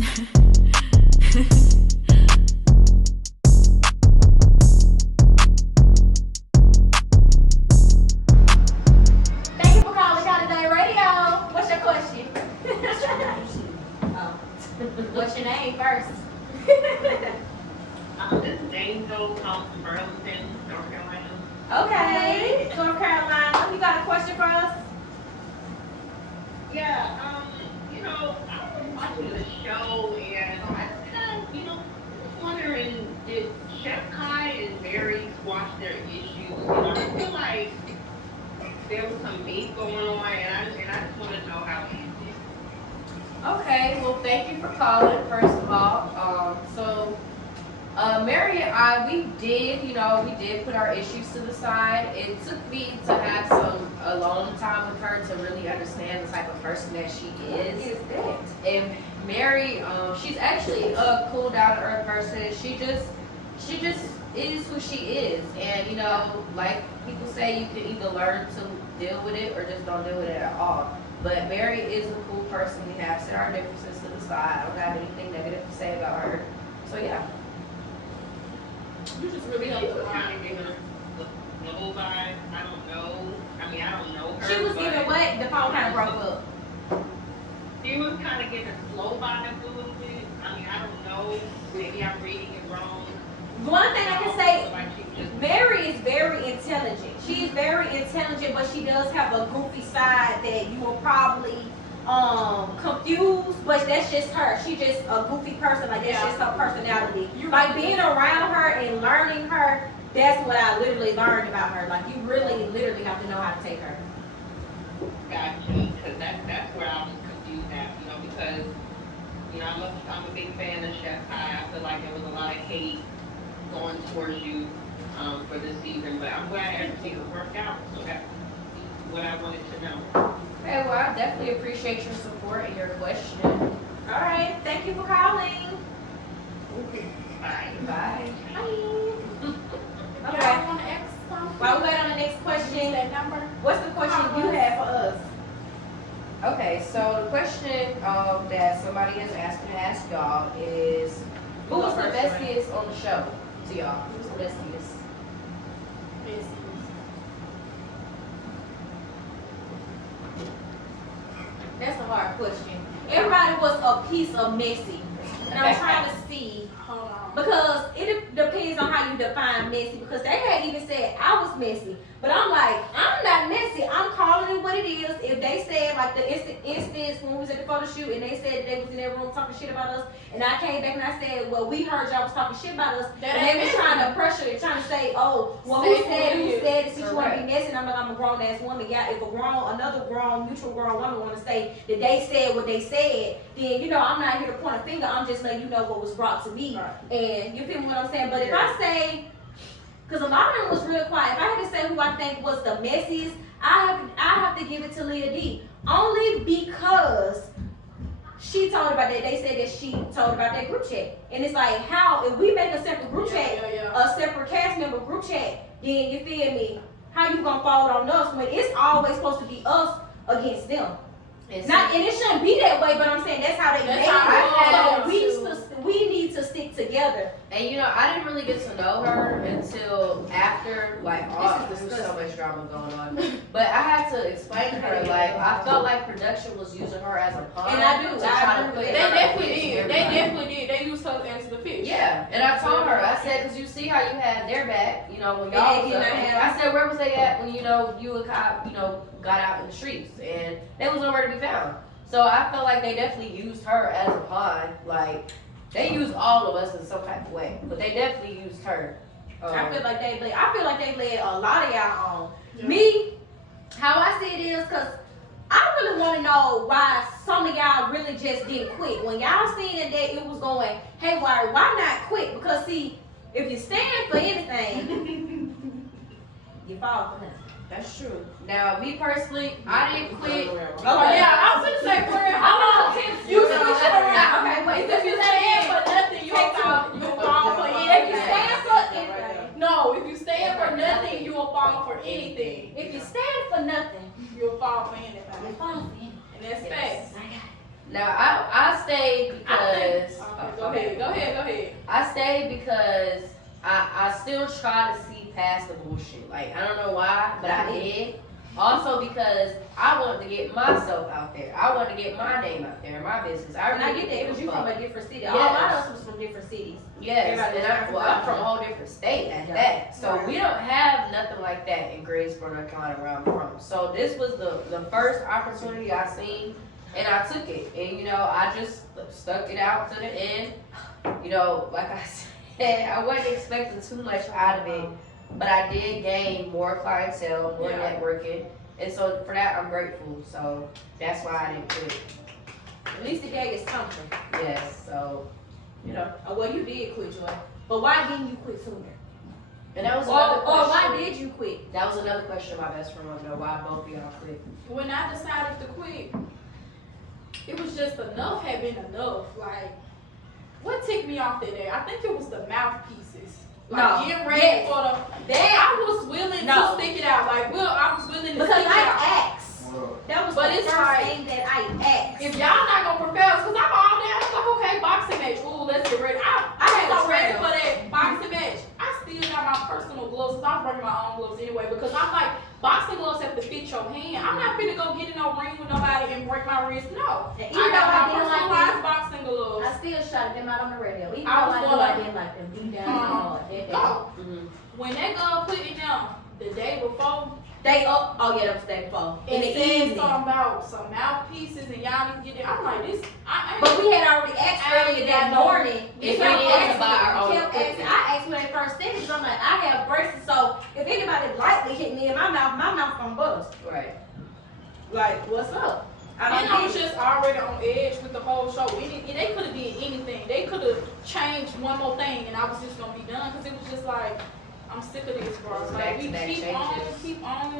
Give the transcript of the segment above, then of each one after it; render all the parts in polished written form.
Thank you for calling KyDaDon Radio. What's your question? Oh. What's your name first? This is Angel calling from Burlington, North Carolina. Okay, North Carolina. You got a question for us? Yeah, I was watching the show and I was wondering, did ChefKai and Mary squash their issues? I feel like there was some beef going on, and I just want to know how it ended. Okay, well, thank you for calling, first of all. Mary and I, we did put our issues to the side. It took me to have a long time with her to really understand the type of person that she is. And Mary, she's actually a cool, down to earth person. She just is who she is. And like people say, you can either learn to deal with it or just don't deal with it at all. But Mary is a cool person. We have set our differences to the side. I don't have anything negative to say about her. So yeah. You just really She have was to kind of giving the whole vibe. I don't know her. She was but giving what? The phone kind of broke up. She was kind of giving slow vibes a little bit. I don't know. Maybe I'm reading it wrong. One thing I can say, Like she just Mary is very intelligent. She is very intelligent, but she does have a goofy side that you will probably confuse, but that's just her. She's just a goofy person, like that's just her personality. Like being around her and learning her, that's what I literally learned about her. Like you really literally have to know how to take her. got you, because that's where I was confused at, because I'm a big fan of ChefKai. I feel like there was a lot of hate going towards you for this season, but I'm glad everything worked out. So that's what I wanted to know. Okay, well, I definitely appreciate your support and your question. All right, thank you for calling. Bye. Bye. Bye. Y'all Okay. want to ask something? While we wait on the next question, That number? what's the question you have for us? Okay, so the question that somebody has asked me to ask y'all is, who was the bestiest on the show to y'all? Who was the bestiest? That's a hard question. Everybody was a piece of messy. And I'm trying to see, Hold on. because it depends on how you define messy, because they had even said I was messy. But I'm like, I'm not messy. I'm calling it what it is. If they said, like the instance when we was at the photo shoot and they said they was in their room talking shit about us, and I came back and I said, well, we heard y'all was talking shit about us, That and they ain't was messy. trying to pressure it, trying to say, oh, well, Say who said it, since you want to be Correct. messy, and I'm like, I'm a grown ass woman. Yeah, if another grown, mutual grown woman want to say that they said what they said, then, I'm not here to point a finger, I'm just letting you know what was brought to me. Right. And you feel what I'm saying? But if I say, because a lot of them was real quiet, if I had to say who I think was the messiest, I have to give it to Leah D. Only because she told about that. They said that she told about that group chat. And it's like, how, if we make a separate group chat, a separate cast member group chat, then you feel me, how you gonna fall on us when it's always supposed to be us against them? And it shouldn't be that way, but I'm saying that's how they That's made how it. it So we need to stick together. And I didn't really get to know her until after, like, there was so much drama going on. But I had to explain to her, like, I felt like production was using her as a pawn. And I do. to try to I put agree. They her definitely against did. They everybody. definitely did. They used her as the fish. Yeah, and I told her, I said, because you see how you had their back, when y'all was Yeah, up. yeah. I said, where was they at when, you and Kai, got out in the streets? And they was nowhere to be found. So I felt like they definitely used her as a pawn. Like, they used all of us in some type of way, but they definitely used her. I feel like they led a lot of y'all on. Yeah. Me, how I see it is, because I really want to know why some of y'all really just didn't quit. When y'all seen that it was going haywire, why not quit? Because see, if you stand for anything, you fall for nothing. That's true. Now, me personally, I didn't quit. Oh, yeah, I was gonna say, how long you switch it around? Okay, wait. If you stand for nothing, you will fall for If you anything. stand for anything, No, if you stand for nothing, you will fall for anything. if you stand for nothing, You'll fall for you anything. fall for anything. And that's facts. Now, I stayed I think ahead. I stayed because I still try to see past the bullshit. Like, I don't know why, but I did. Also because I wanted to get myself out there. I wanted to get my name out there, my business. And I get that because you're from a different city. Yes. All of us was from different cities. Yes, and I'm from a whole different state at that. So we don't have nothing like that in Greensboro, North Carolina, where I'm from. So this was the first opportunity I seen, and I took it. And, you know, I just stuck it out to the end. You know, like I said, I wasn't expecting too much out of it. But I did gain more clientele, more networking, and so for that I'm grateful. So that's why I didn't quit. At least it gave you something. Yes, so you know. Oh, well, you did quit, Joy. But why didn't you quit sooner? And that was another question. Or why did you quit? That was another question my best friend wanted to know why both of y'all quit. When I decided to quit, it was just enough had been enough. Like, what ticked me off that day? I think it was the mouthpieces. Like, getting ready for the. I was willing to stick it out. Like, I was willing to stick it out. Asked. That was but the it's first like, thing that I asked. If y'all not gonna prepare us, cause I'm all down. I'm like, okay, boxing match. Ooh, let's get ready. I was so ready for that boxing match. I still got my personal gloves, cause I'm bringing my own gloves anyway. Because I'm like, boxing gloves have to fit your hand. I'm not finna go get in no ring with nobody and break my wrist. No. And I got my personalized boxing gloves. I still shouted them out on the radio. Even I though was I didn't like them. Deep down hard. When that girl put it down the day before, that was the day before. And it said something about some mouthpieces and y'all need to get it. I'm like, this, But we had already asked earlier that morning. If we needed to buy our own I asked when they first said it, because I'm like, I have braces, so if anybody lightly hit me in my mouth gonna bust. Right. Like, what's up? I was just already on edge with the whole show. They could have did anything. They could have changed one more thing, and I was just gonna be done. Cause it was just like, I'm sick of this, bro. Like, we keep on,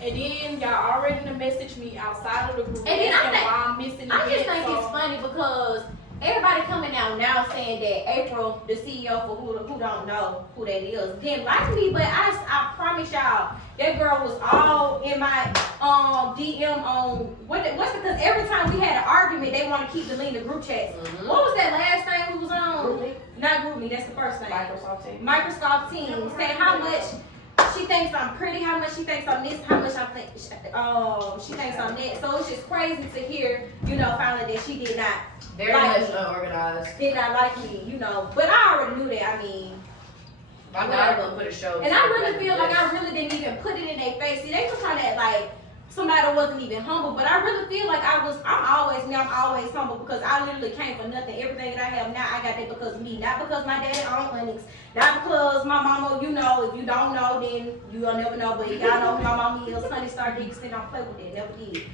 and then y'all already to message me outside of the group. And then why I'm missing. I just think it's funny because everybody coming out now saying that April, the CEO for who don't know who that is, didn't like me, but I promise y'all, that girl was all in my DM on what's because every time we had an argument, they want to keep deleting the group chats. Mm-hmm. What was that last thing we was on? GroupMe. Not GroupMe, that's the first thing. Microsoft Teams. Saying how much she thinks I'm pretty, how much she thinks I'm this, how much I think she thinks I'm that. So it's just crazy to hear, finally that she did not very much unorganized. Did not like me, But I already knew that. I mean, I'm not gonna put a show. And I really feel like I really didn't even put it in their face. See, they were trying to act like somebody that wasn't even humble, but I really feel like I'm always humble because I literally came for nothing. Everything that I have now, I got that because of me. Not because my daddy owned Linux. Not because my mama, if you don't know, then you'll never know. But y'all know who my mama is. Honey Star Dixon, don't play with that. Never did.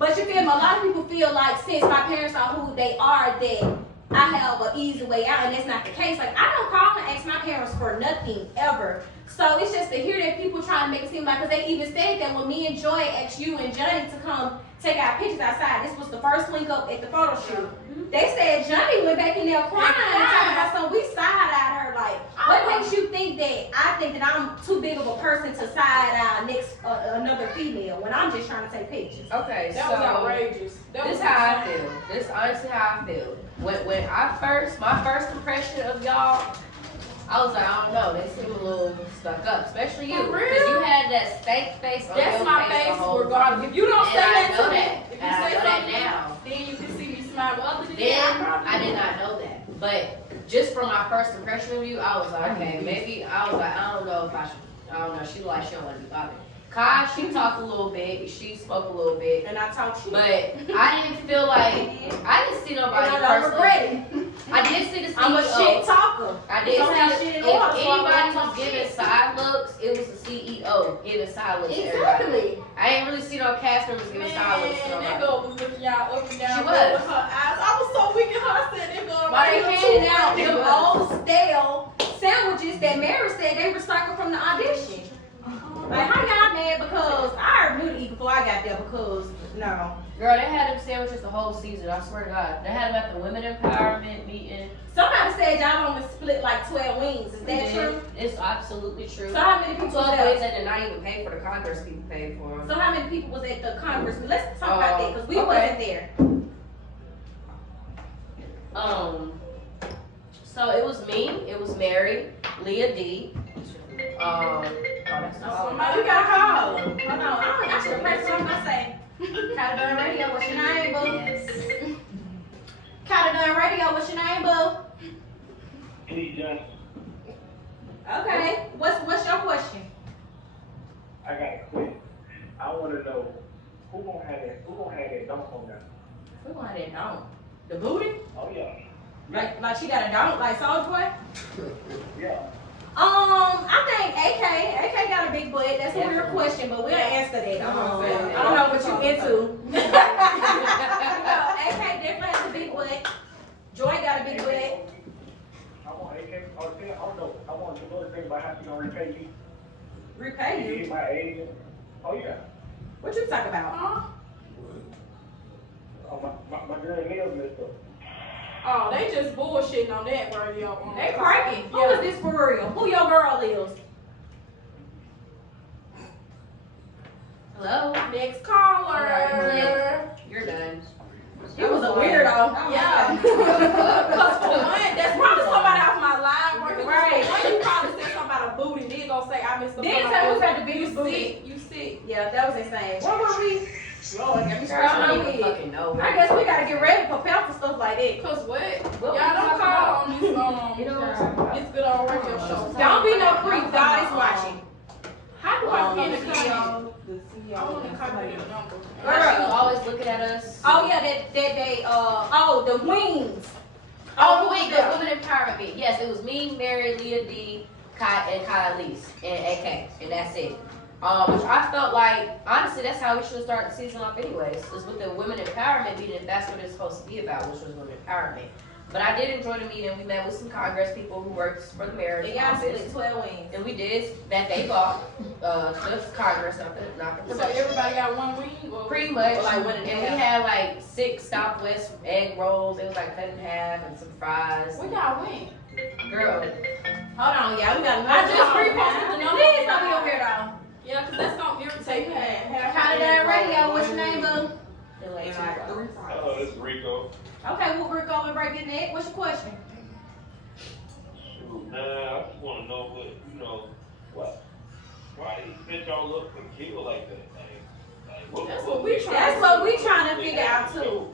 But you feel me? A lot of people feel like since my parents are who they are, that I have an easy way out, and that's not the case. Like, I don't call and ask my parents for nothing, ever. So it's just to hear that people trying to make it seem like, because they even said that when me and Joy asked you and Johnny to come take our pictures outside, this was the first link up at the photo shoot. They said Johnny went back in there crying, talking about something. We side-eyed her, like, what makes you think that I think that I'm too big of a person to side-eye next another female when I'm just trying to take pictures? Okay, that was outrageous. This is how I feel. This is honestly how I feel. When my first impression of y'all, I was like, I don't know, they seem a little stuck up, especially you, because you had that stank face on your face. That's my face, regardless. If you don't say that to me, if you say something now, then you can see me smile. But other than that, I did not know that. But just from my first impression of you, I was like, okay, maybe, I don't know if I should, I don't know, she like, she don't want to be bothered. Kai, she talked a little bit, she spoke a little bit. And I talked shit. But I didn't feel like, I didn't see nobody personally. I did see the CEO. I'm a shit talker. I did see if anybody was giving side looks, it was the CEO giving side looks to everybody. I ain't really see no cast members giving side looks to nobody. That girl was looking y'all up and down. She was. With her eyes. I was so weak in her. I said, that girl right here. Handing out them old stale sandwiches that Mary said they recycled from the audition. Like, how y'all mad because I already knew to eat before I got there because, no. Girl, they had them sandwiches the whole season, I swear to God. They had them at the Women Empowerment meeting. Somebody said y'all only split like 12 wings. Is that true? It's absolutely true. So how many people 12 wings that did not even pay for the Congress people paid for them. So how many people was at the Congress? Let's talk about that because we wasn't there. So it was me, it was Mary, Leah D. That's not We gotta call. Hold on. I should have pressed something I say. KyDaDon Radio, what's your name, boo? Yes. KyDaDon Radio, what's your name, boo? Okay. What's your question? I got a question. I want to know who gonna have that dunk on them? Who gonna have that dome? The booty? Oh yeah. Like she got a dome like Soulja Boy? Yeah. I think AK got a big butt. That's a weird question, but we'll answer that. I don't know what you into. AK definitely has a big butt. Joy got a big butt. I want AK. I don't know. I want to know the thing about how she gonna repay you. Repay you? You my agent. Oh yeah. What you talking about? Huh? Oh my girl nails messed up. Oh, they just bullshitting on that radio. They cracking. Who is this for real? Who your girl is? Hello? Next caller. Alright, you're done. He was a weirdo. Yeah. Because for one, that's probably somebody off my line working. Right. For one, you probably said something about a booty. Then gonna say I missed the Then tell who got the biggest You booty. sick. You sick. Yeah, that was insane. What were we? Lord, got me Girl, I don't even scratching my head. fucking know. I guess we gotta get ready to prepare for stuff like that. Cause what? What Y'all we don't talking call about? on this You know what I'm talking about? this good old radio show. Don't be no creep. God is watching. How do I pin the CEO. comment? I want to copy your number. Girl, she was always looking at us. Oh yeah, that they the wings. Oh, wait, the women empowerment bit. Yes, it was me, Mary, Leah D, Kai, and Kai Elise, and AK, and that's it. Which I felt like, honestly, that's how we should start the season off anyways. Is with the women empowerment meeting, if that's what it's supposed to be about, which was women empowerment. But I did enjoy the meeting. We met with some Congress people who worked for the mayor's They got office. split 12 wings. And we did that they bought, just Congress, not the So production. everybody got one wing? Or Pretty much. Or like one and and a we half. had like 6 Southwest egg rolls. It was like cut in half and some fries. we got wing. Girl, Hold on, y'all. We got I just reposted the number. Please don't be over here though. Yeah, cause that's gonna irritate me. KyDaDon Radio, what's your name, boo? they're like Hello, this is Rico. Okay, we'll work over and break it neck. What's your question? Shoot, nah, I just want to know why they set y'all up for kill like that? That's what we trying. That's what we trying to figure out too.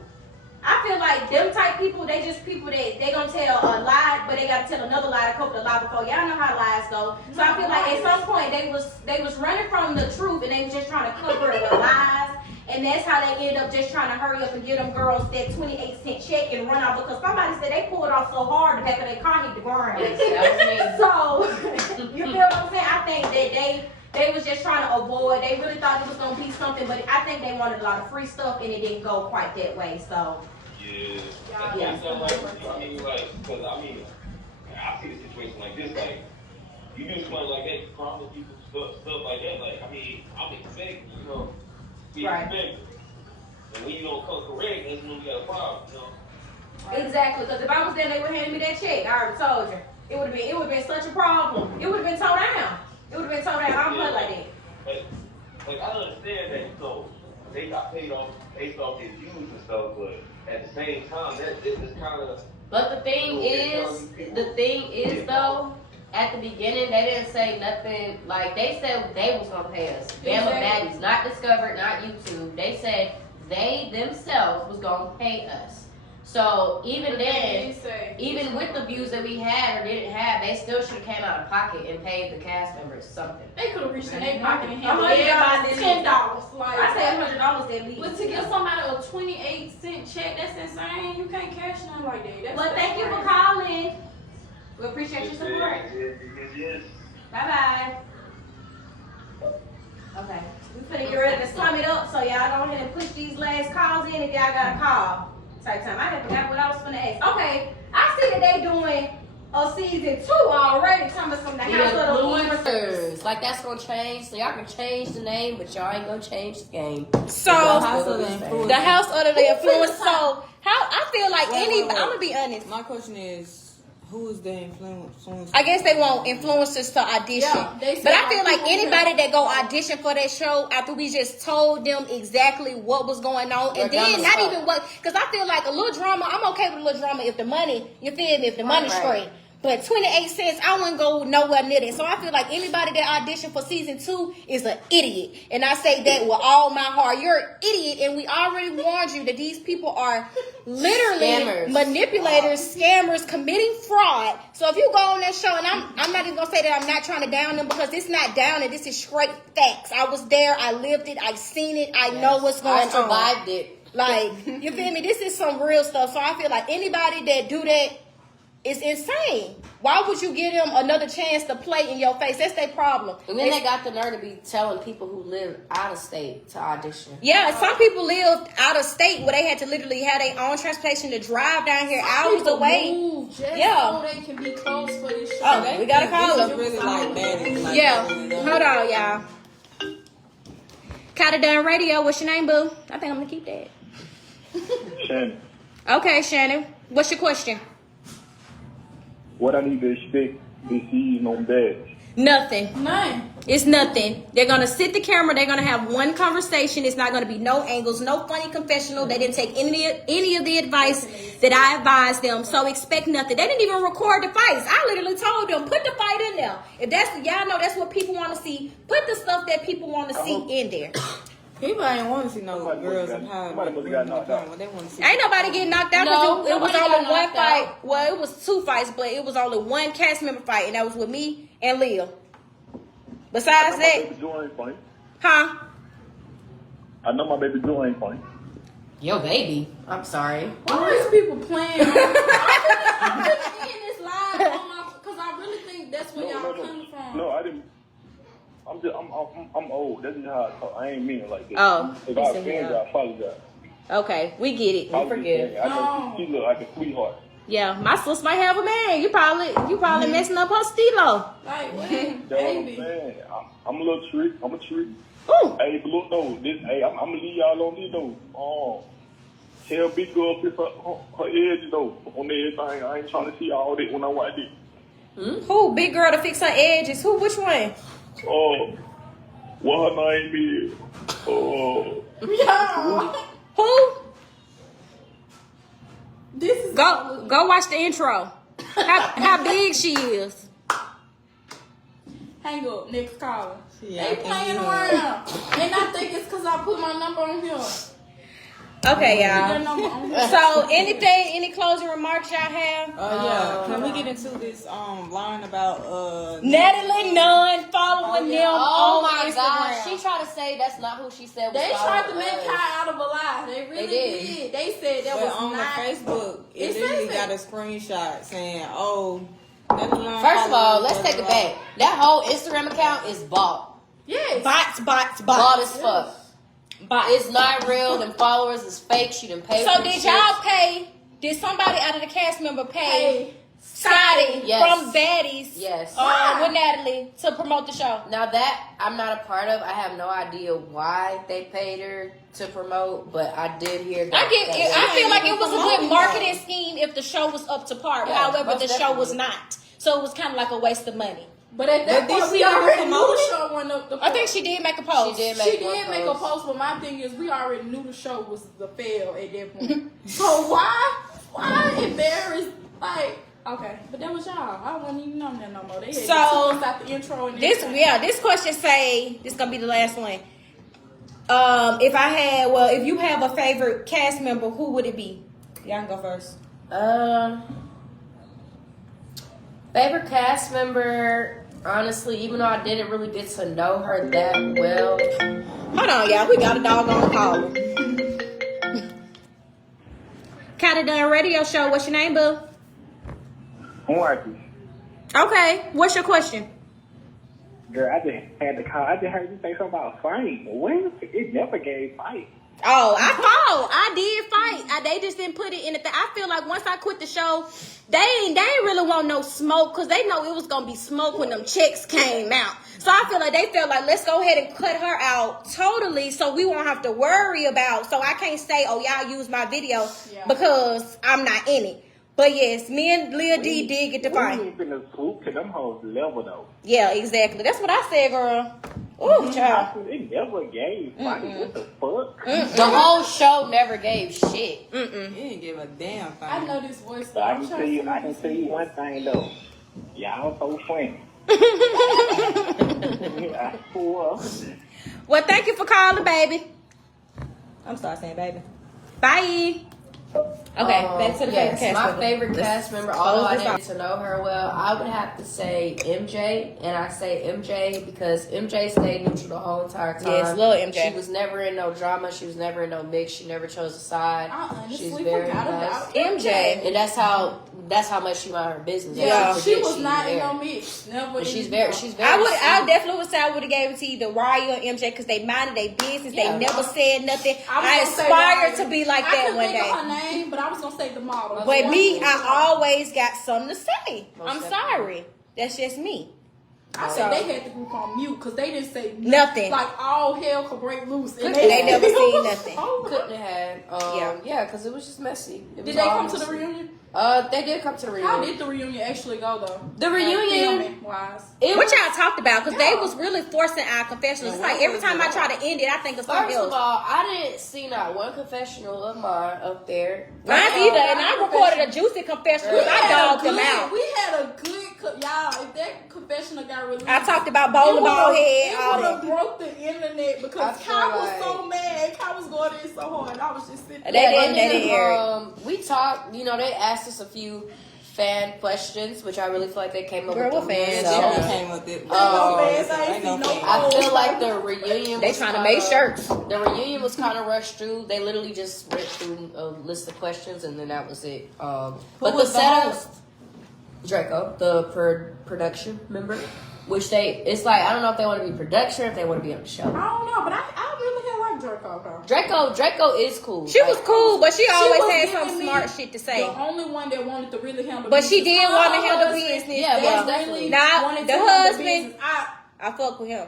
I feel like them type people, they just people that they gonna tell a lie, but they gotta tell another lie to cover the lie before. Y'all know how lies go. So I feel like at some point they was running from the truth and they was just trying to cover it with lies. And that's how they end up just trying to hurry up and give them girls that 28-cent check and run out because somebody said they pulled off so hard the back of their car hit the ground. So you feel what I'm saying? I think that they was just trying to avoid. They really thought it was gonna be something, but I think they wanted a lot of free stuff and it didn't go quite that way. So Yeah. Yeah. It's not because I see a situation like this, like, you do something like that, you promise people stuff like that, like, I'm expecting, be Right. expected. And when you don't come correct, that's when we got a problem, exactly, because if I was there, they would hand me that check. I already told you. It would have been such a problem. It would have been towed down. I don't play like that. Like, I understand that, they got paid off based off their views and stuff, but at the same time, it's kind of. But the thing is though, at the beginning they didn't say nothing. Like they said they was gonna pay us. Bama Baddies, not Discovered, not YouTube. They said they themselves was gonna pay us. So even then, even with the views that we had or didn't have, they still should have came out of pocket and paid the cast members something. They could have reached in their pocket and $100 handled $10. $10. Like, I said $100 at least. but to give somebody a 28-cent check, that's insane. You can't cash nothing like that. Well, thank you for calling. We appreciate your support. Yes. Bye-bye. Okay. We finna get ready to sum it up, so y'all go ahead and push these last calls in if y'all got a call. Type time. I had forgot what I was finna ask. Okay. I see that they doing a season 2 already. Talking about some the house of the influencers. Like that's gonna change. So y'all can change the name, but y'all ain't gonna change the game. So The house of the influencers. the house of the influence. So how I feel like I'm gonna be honest. My question is, Who's the influencer? I guess they want influencers to audition. Yeah, they said but I feel like people anybody who- that go audition for that show after we just told them exactly what was going on, and They're then dumb as not fuck. even what, because I feel like a little drama, I'm okay with a little drama if the money, you feel me, if the money's Right. straight. But 28 cents, I wouldn't go nowhere near that. So I feel like anybody that auditioned for season 2 is an idiot. And I say that with all my heart. You're an idiot, and we already warned you that these people are literally Scammers. manipulators, scammers, committing fraud. So if you go on that show, and I'm not even gonna say that I'm not trying to down them, because it's not down, and this is straight facts. I was there, I lived it, I seen it, I know what's going I on. survived it. Like, you feel me? This is some real stuff. So I feel like anybody that do that is insane. Why would you give them another chance to play in your face? That's their problem. And then they got the nerve to be telling people who live out of state to audition. Yeah, some people lived out of state where they had to literally have their own transportation to drive down here hours People away. move just Yeah. so they can be close for this show. Oh, we gotta call This is them. really like baddies. Like, Yeah, really hold on, y'all. KyDaDon Radio, what's your name, boo? I think I'm gonna keep that. Shannon, Okay, Shannon, what's your question? what I need to expect this season on Baddies? Nothing. None. It's nothing. They're gonna sit the camera. They're gonna have one conversation. It's not gonna be no angles, no funny confessional. They didn't take any of the advice that I advised them. So expect nothing. They didn't even record the fights. I literally told them, put the fight in there. If that's y'all know that's what people want to see. Put the stuff that people want to see in there. People ain't want to see no Somebody girls must in have power. somebody must have got knocked out. They want to see. Ain't nobody getting knocked out. No, 'Cause it was nobody only got one knocked fight. out. Well, it was 2 fights, but it was only one cast member fight, and that was with me and Leah. Besides My that, baby Joe ain't funny. huh? I know my baby Joe ain't funny. Yo, baby. I'm sorry. Why is people playing? I'm putting in this live on my, because I really think that's where y'all coming from. No, I didn't. I'm old. That's just how I talk. I ain't mean it like that. Oh, If he I said offend yeah. you, I apologize. Okay, we get it. I was just saying, I know No. she look like a sweetheart. Yeah, my sister might have a man. You probably messing up her stilo. Like, wait, That's what I'm baby. saying. I'm a little trick. I'm a trick. Ooh. Hey, but look though, I'm gonna leave y'all on this though. Tell big girl put her edge though on everything. I ain't trying to see all that when I watch it. Who? Big girl to fix her edges. Who? Which one? What her name is? Yeah. Who? This is Go watch the intro. How big she is. hang up, next caller. Yeah, They playing around. And I think it's because I put my number on here. Okay, Their y'all. number on here. So any closing remarks y'all have? Yeah. Can we get into this line about Natalie Nunn following them Oh on my Instagram. God. She tried to say that's not who she said was They tried to following make us. Kai out of a lie. They really They did. did. They said that But was on not. the Facebook, It it literally says got it. a screenshot saying, "Oh, that line First of all, let's followers, take it blah, back. That whole Instagram account is bought. Yes. Bots. Bought as fuck. Bots. It's not real. Them followers is fake. She done paid So for the did shit. y'all pay? Did somebody out of the cast member pay Hey. Scotty Yes. from Baddies? Yes. With Natalie to promote the show. Now that I'm not a part of, I have no idea why they paid her to promote, but I did hear that. I feel like it was a good marketing scheme if the show was up to par. Yeah, However, most the show was definitely. not. So it was kind of like a waste of money. But at that But this point, we still already knew promoted? the show went up the I think she did make a post. She did She make did one make a post. post, but my thing is, we already knew the show was the fail at that point. So why embarrass? Like, okay, but that was y'all. I wasn't even on there no more. They had So, took us out the intro and everything. This question say this gonna be the last one. If you have a favorite cast member, who would it be? Y'all can go first. Favorite cast member, honestly, even though I didn't really get to know her that well. Hold on, y'all. We got a doggone caller. KyDaDon Radio Show. What's your name, boo? Marcus, Okay. What's your question? girl, I just had to call. I just heard you say something about fight. When it never gave fight. Oh, I fought. I did fight. They just didn't put it in the thing. I feel like once I quit the show, they ain't really want no smoke because they know it was going to be smoke when them chicks came out. So I feel like they felt like, let's go ahead and cut her out totally so we won't have to worry about. So I can't say, oh, y'all use my video because I'm not in it. But yes, me and Lil D did get to We fight. ain't finna swoop to them hoes level though. Yeah, exactly. That's what I said, girl. Ooh, child. They never gave fight. What the fuck? The whole show never gave shit. You didn't give a damn thing. I know this voice. But I can tell you one thing though. Y'all so funny. I swear. Well, thank you for calling, baby. I'm starting saying baby. Bye. Okay, back to the favorite cast my member. favorite Let's cast member, close although I this didn't get to know her well, I would have to say MJ, and I say MJ because MJ stayed neutral the whole entire time. Yes, love MJ. She was never in no drama. She was never in no mix. She never chose a side. I honestly She's very forgot nice. about MJ. And that's how much she mind her business. Yeah, Like, she forget was not in there. no mix. Never. But in she's the very drama. sweet. I definitely would say I would have gave it to either Raya or MJ because they minded their business. Yeah. They never said nothing. I I was gonna say aspired Raya. to be like I that couldn't one think day. of her name, but I was gonna say the model. But me, I always got something to say. Most I'm definitely. sorry. That's just me. I said they had the group on mute because they didn't say Nothing. Like all hell could break loose. And They never seen nothing. Couldn't have had. Yeah, because it was just messy. It Did was they all come to the messy. reunion? They did come to the reunion. How did the reunion actually go though? The reunion, filming wise. What y'all talked about? Because they was really forcing our confessionals. It's like every time I try to end it, I think of something First of else. all, I didn't see not one confessional of mine up there. Mine either, and I recorded a juicy confession because I dogged them out. We had a good y'all. If that confessional got released, I talked about bowling ball head, all it would have that. broke the internet because I feel Kai was like- so mad. Kai was going in so hard. And I was just sitting They there. didn't hear it. We talked. You know, they asked us a few fan questions, which I really feel like they came up Girl, with. what fans? themselves. They came with it. Ain't no fans. I ain't Ain't no seen no fans. I feel like the reunion. They was trying to kinda- make shirts. The reunion was kind of rushed through. They literally just went through a list of questions and then that was it. But the was the setup, host? Draco, the production member, which it's like I don't know if they want to be production or if they want to be on the show. I don't know, but I really had like Draco. Draco is cool. She was cool, but she always was had giving some me smart shit to say. The only one that wanted to really handle But she business. did want to Her handle husband, business. Yeah, that most really definitely. Nah, wanted the to handle husband- business. I fuck with him.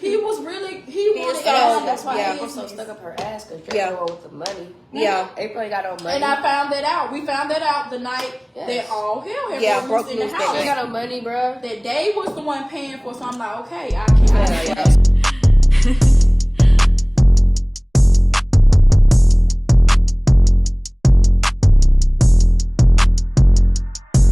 He was really, he wanted so- to handle That's why yeah. April's so stuck up her ass because Draco Yeah. went with the money. Yeah. April ain't got no money. And I found that out. We found that out the night Yes. that all hell had Yeah, broke broke loose in loose the that She ain't house. got no money, bro. That Dave was the one paying for, so I'm like, okay, I can't. Yeah.